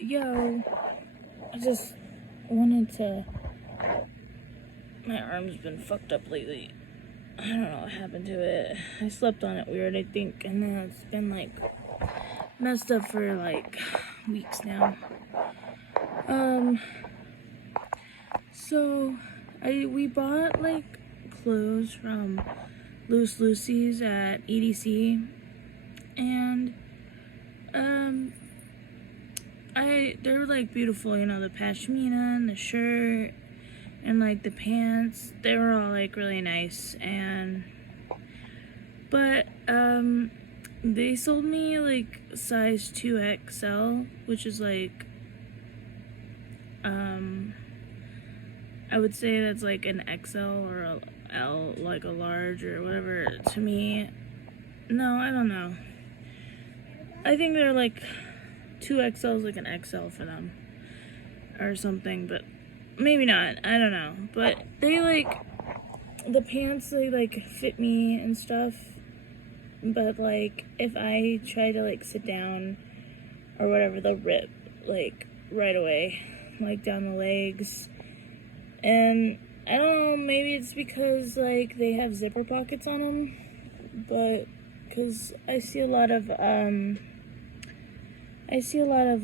Yo, I just wanted to. My arm's been fucked up lately. I don't know what happened to it. I slept on it weird, I think, and then it's been like messed up for like weeks now. So we bought like clothes from Loose Lucy's at EDC, and they were like beautiful, you know, the pashmina and the shirt and like the pants, they were all like really nice. But they sold me like size 2XL, which is like I would say that's like an XL or a L, like a large or whatever to me. No, I don't know. I think they're like 2XL is like an XL for them or something, but maybe not. I don't know. But they like, the pants, they like fit me and stuff, but like if I try to like sit down or whatever, they'll rip like right away, like down the legs. And I don't know, maybe it's because like they have zipper pockets on them, but because I see a lot of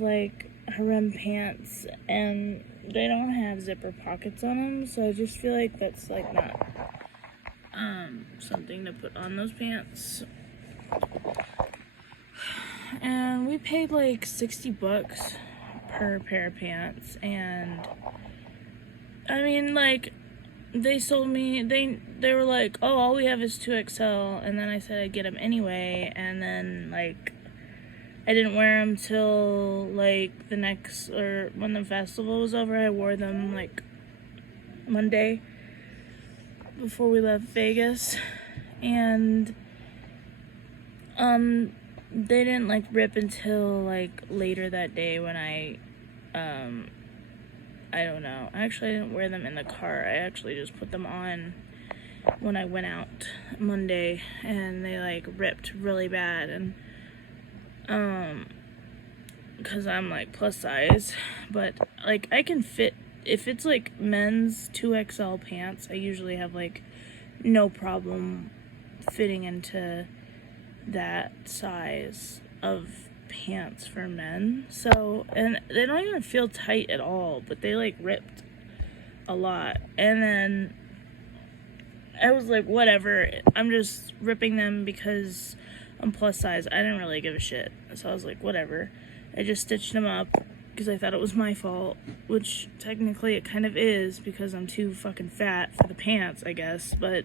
like harem pants and they don't have zipper pockets on them, so I just feel like that's like not something to put on those pants. And we paid like $60 per pair of pants, and I mean, like, they sold me, they were like, oh, all we have is 2XL, and then I said I'd get them anyway, and then, like, I didn't wear them till, like, the next, or when the festival was over. I wore them, like, Monday, before we left Vegas, and, they didn't, like, rip until, like, later that day when I don't know. Actually, I didn't wear them in the car. I actually just put them on when I went out Monday, and they like ripped really bad. And because I'm like plus size, but like I can fit, if it's like men's 2XL pants, I usually have like no problem fitting into that size of pants for men. So, and they don't even feel tight at all, but they like ripped a lot. And then I was like, whatever, I'm just ripping them because I'm plus size. I didn't really give a shit, so I was like, whatever. I just stitched them up because I thought it was my fault, which technically it kind of is because I'm too fucking fat for the pants, I guess. But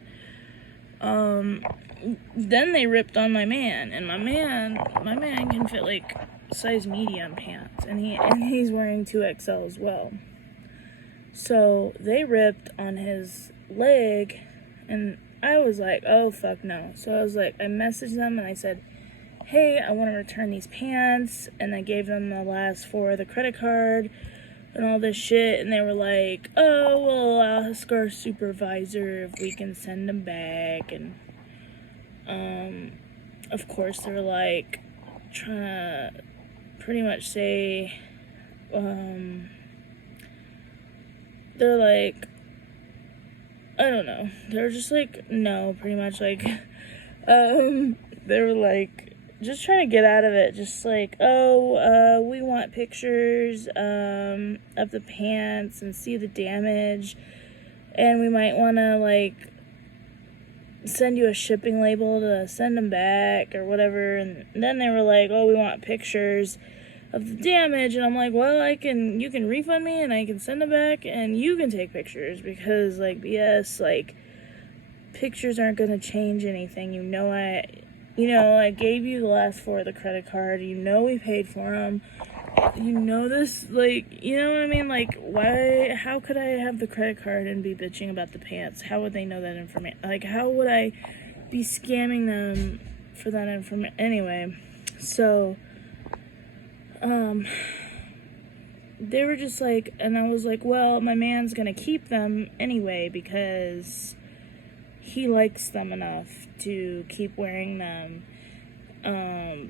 then they ripped on my man, and my man can fit like size medium pants, and he's wearing 2XL as well. So they ripped on his leg, and I was like, oh fuck no. So I was like, I messaged them and I said, hey, I want to return these pants, and I gave them the last four of the credit card and all this shit, and they were like, oh, well, I'll ask our supervisor if we can send them back. And of course they were like trying to pretty much say, they're like, I don't know, they were just like, no, pretty much like, they were like just trying to get out of it, just like, oh, we want pictures of the pants and see the damage, and we might want to like send you a shipping label to send them back or whatever. And then they were like, oh, we want pictures of the damage, and I'm like, well, you can refund me and I can send them back and you can take pictures, because like BS, like pictures aren't gonna change anything. I gave you the last four of the credit card. We paid for them. This, like, you know what I mean? Like, why, how could I have the credit card and be bitching about the pants? How would they know that information? Like, how would I be scamming them for that information? Anyway, so, they were just like, and I was like, well, my man's gonna keep them anyway because he likes them enough to keep wearing them.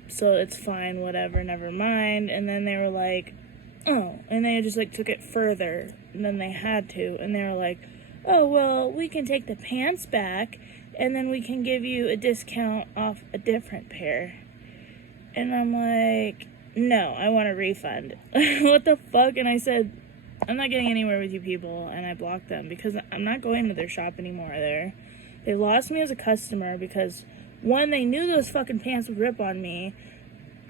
So it's fine, whatever, never mind. And then they were like, oh, and they just, like, took it further than they had to, and they were like, oh, well, we can take the pants back, and then we can give you a discount off a different pair. And I'm like, no, I want a refund. What the fuck? And I said, I'm not getting anywhere with you people, and I blocked them because I'm not going to their shop anymore there. They lost me as a customer because, one, they knew those fucking pants would rip on me.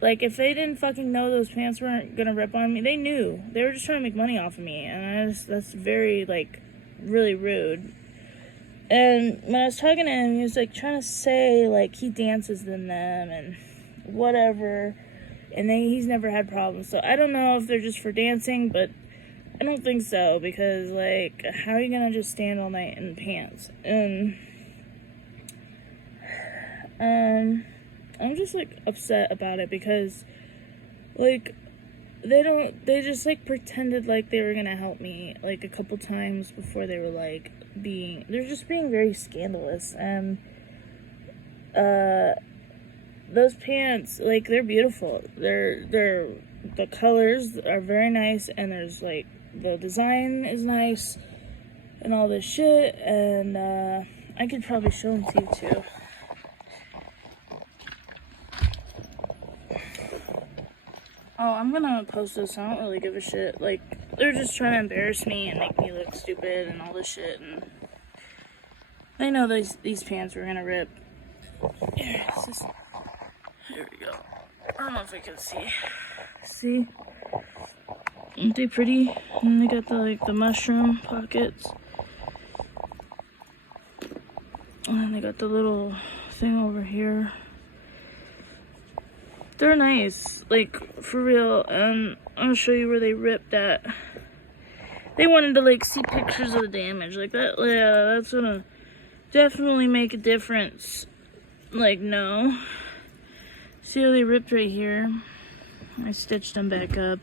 Like, if they didn't fucking know those pants weren't gonna rip on me, they knew. They were just trying to make money off of me, and that's very, like, really rude. And when I was talking to him, he was, like, trying to say, like, he dances in them and whatever, and he's never had problems. So I don't know if they're just for dancing, but I don't think so, because, like, how are you gonna just stand all night in pants? I'm just, like, upset about it because, like, they just, like, pretended like they were gonna help me, like, a couple times before they were, like, they're just being very scandalous, and, those pants, like, they're beautiful. The colors are very nice, and there's, like, the design is nice, and all this shit, and, I could probably show them to you, too. Oh, I'm gonna post this. I don't really give a shit. Like, they're just trying to embarrass me and make me look stupid and all this shit, and they know these pants were gonna rip. Here we go. I don't know if I can see. See? Aren't they pretty? And they got the mushroom pockets. And then they got the little thing over here. They're nice, like, for real, and I'll show you where they ripped at. They wanted to, like, see pictures of the damage, like, that, yeah, that's gonna definitely make a difference. Like, no. See how they ripped right here? I stitched them back up,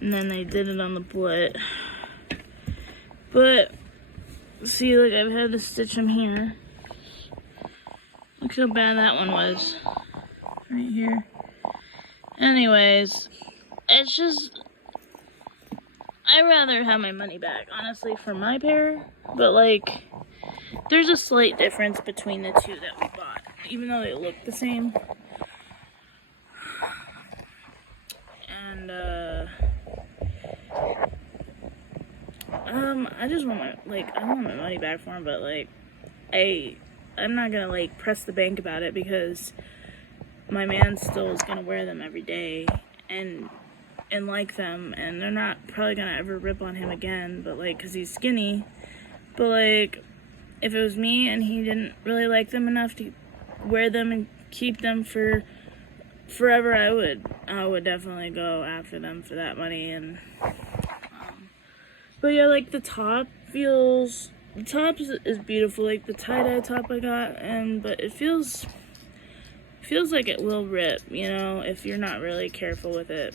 and then they did it on the bullet. But, see, like, I've had to stitch them here. Look how bad that one was. Right here. Anyways, it's just, I'd rather have my money back, honestly, for my pair. But, like, there's a slight difference between the two that we bought, even though they look the same. And, I just want I want my money back for them, but, like, I'm not gonna, like, press the bank about it because my man still is gonna wear them every day and like them, and they're not probably gonna ever rip on him again, but, like, because he's skinny. But, like, if it was me and he didn't really like them enough to wear them and keep them for forever, I would definitely go after them for that money. And but yeah, like, the top is beautiful, like the tie-dye top I got, but it feels like it will rip, you know, if you're not really careful with it.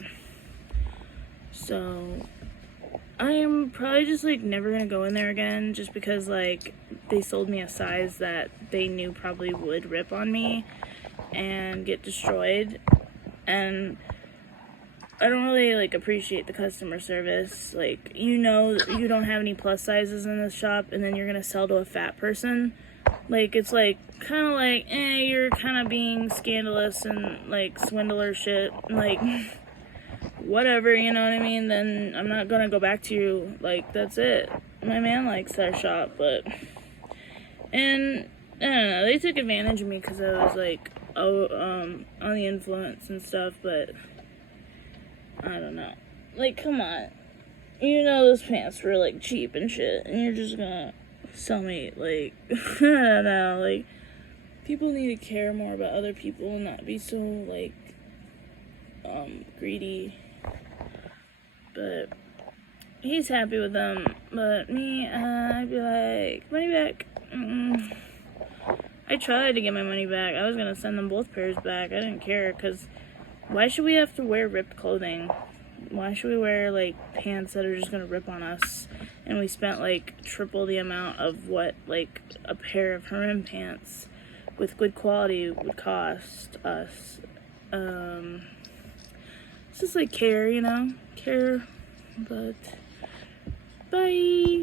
So I am probably just, like, never gonna go in there again, just because, like, they sold me a size that they knew probably would rip on me and get destroyed, and I don't really, like, appreciate the customer service. Like, you know, you don't have any plus sizes in this shop, and then you're gonna sell to a fat person. Like, it's, like, kind of like, you're kind of being scandalous and, like, swindler shit, like, whatever, you know what I mean? Then I'm not gonna go back to you. Like, that's it. My man likes our shop, and I don't know, they took advantage of me because I was, like, on the influence and stuff, but I don't know. Like, come on. You know those pants were, like, cheap and shit, and you're just gonna sell me, like, I don't know, like, people need to care more about other people and not be so, like, greedy. But he's happy with them, but me, I'd be like, money back. I tried to get my money back. I was gonna send them both pairs back. I didn't care, because why should we have to wear ripped clothing? Why should we wear, like, pants that are just gonna rip on us? And we spent, like, triple the amount of what, like, a pair of Harem pants with good quality would cost us. It's just, like, care, you know? care. But bye.